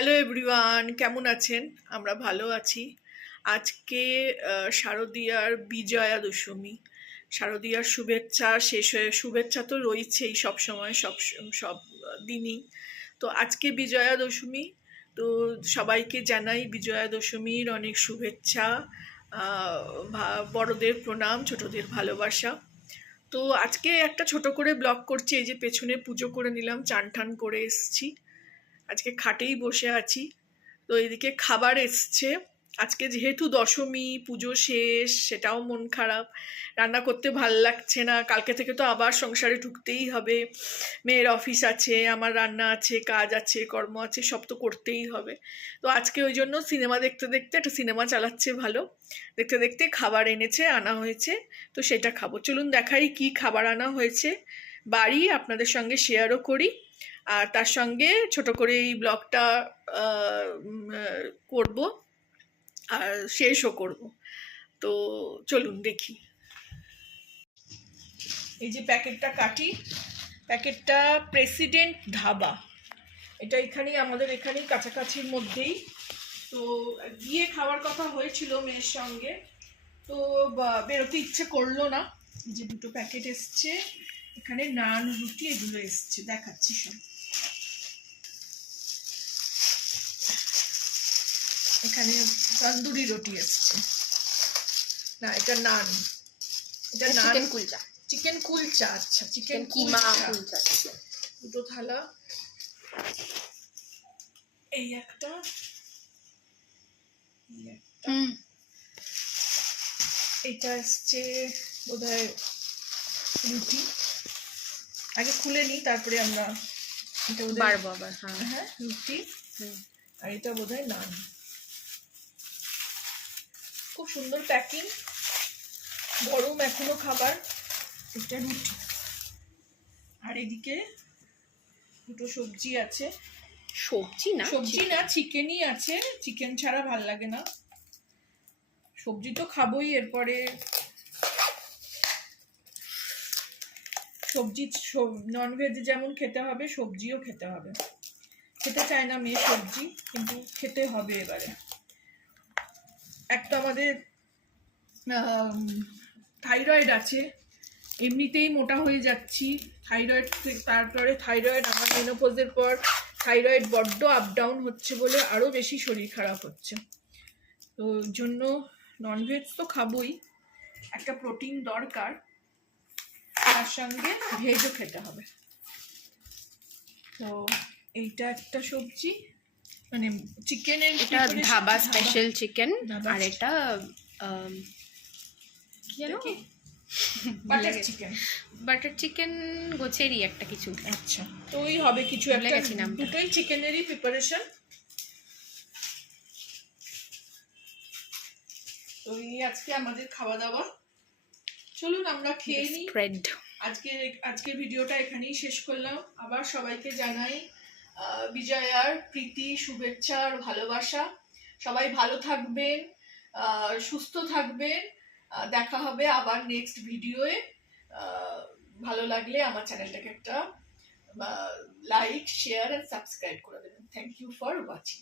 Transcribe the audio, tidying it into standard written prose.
Hello everyone, কেমন আছেন? আমরা ভালো আছি। আজকে শারদীয়ার বিজয়া দশমী। শারদীয়ার শুভেচ্ছা শেষ হয়ে, শুভেচ্ছা তো রয়েছেই সবসময়, সব দিনই। তো আজকে বিজয়া দশমী, তো সবাইকে জানাই বিজয়া দশমীর অনেক শুভেচ্ছা। বড়দের প্রণাম, ছোটদের ভালোবাসা। তো আজকে একটা ছোট করে ব্লগ করছি। এই যে পেছনে পুজো করে নিলাম, চান টান করে এসছি, আজকে খাটেই বসে আছি। তো এদিকে খাবার এসছে। আজকে যেহেতু দশমী, পুজো শেষ, সেটাও মন খারাপ, রান্না করতে ভাল লাগছে না। কালকে থেকে তো আবার সংসারে ঢুকতেই হবে, মেয়ের অফিস আছে, আমার রান্না আছে, কাজ আছে, কর্ম আছে, সব তো করতেই হবে। তো আজকে ওই জন্য সিনেমা দেখতে দেখতে, একটা সিনেমা চালাচ্ছে ভালো, দেখতে দেখতে খাবার আনা হয়েছে। তো সেটা খাবো। চলুন দেখাই কি খাবার আনা হয়েছে, বাড়ি আপনাদের সঙ্গে শেয়ারও করি, আর তার সঙ্গে ছোট করে এই ব্লগটা করব আর শেষও করব। তো চলুন দেখি। এই যে প্যাকেটটা কাটি, প্যাকেটটা প্রেসিডেন্ট ধাবা, এটা এখানেই, আমাদের এখানেই কাছাকাছির মধ্যেই। তো গিয়ে খাওয়ার কথা হয়েছিল মেয়ের সঙ্গে, তো বেরোতে ইচ্ছে করলো না। যে দুটো প্যাকেট এসছে, এখানে নান, রুটি এগুলো এসছে, দেখাচ্ছি সব। এখানে তন্দুরি রুটি এসছে, না এটা নান, এটা নান কুলচা, চিকেন কুলচা। আচ্ছা, চিকেন কিমা কুলচা, দুটো থালা। এই একটা, এটা এসছে বোধহয় রুটি। আগে খুলে নিই, তারপরে আমরা বাড়বো আবার। হ্যাঁ, রুটি। আর এটা বোধহয় নান। খুব সুন্দর প্যাকিং, গরম এখনো খাবার। এটা রুটি, আর এদিকে দুটো সবজি আছে। সবজি না, চিকেনই আছে। চিকেন ছাড়া ভাল লাগে না, সবজি তো খাবোই। এরপরে সবজি, ননভেজ যেমন খেতে হবে, সবজিও খেতে হবে। খেতে চায় না মেয়ে সবজি, কিন্তু খেতে হবে। এবারে একটা আমাদের থাইরয়েড আছে, এমনিতেই মোটা হয়ে যাচ্ছি। থাইরয়েড, তারপরে থাইরয়েড, আমার মেনোপজের পর থাইরয়েড বড্ড আপ ডাউন হচ্ছে বলে আরও বেশি শরীর খারাপ হচ্ছে। তো ওই জন্য ননভেজ তো খাবোই, একটা প্রোটিন দরকার, তার সঙ্গে ভেজও খেতে হবে। তো এইটা একটা সবজি, মানে চিকেনের, এটা ধাবা স্পেশাল চিকেন। আর এটা কি জানো, বাটার চিকেন গোছেরই একটা কিছু। আচ্ছা, তো ওই হবে কিছু একটা, দুটোই চিকেনেরই প্রিপারেশন। তো এই আজকে আমাদের খাওয়া দাওয়া। চলুন আমরা খেয়ে নিই। আজকের ভিডিওটা এখানেই শেষ করলাম। আবার সবাইকে জানাই বিজয়ার প্রীতি, শুভেচ্ছা আর ভালোবাসা। সবাই ভালো থাকবেন, সুস্থ থাকবেন। দেখা হবে আবার নেক্সট ভিডিওয়ে। ভালো লাগলে আমার চ্যানেলটাকে একটা লাইক, শেয়ার আর সাবস্ক্রাইব করে দেবেন। Thank you for watching.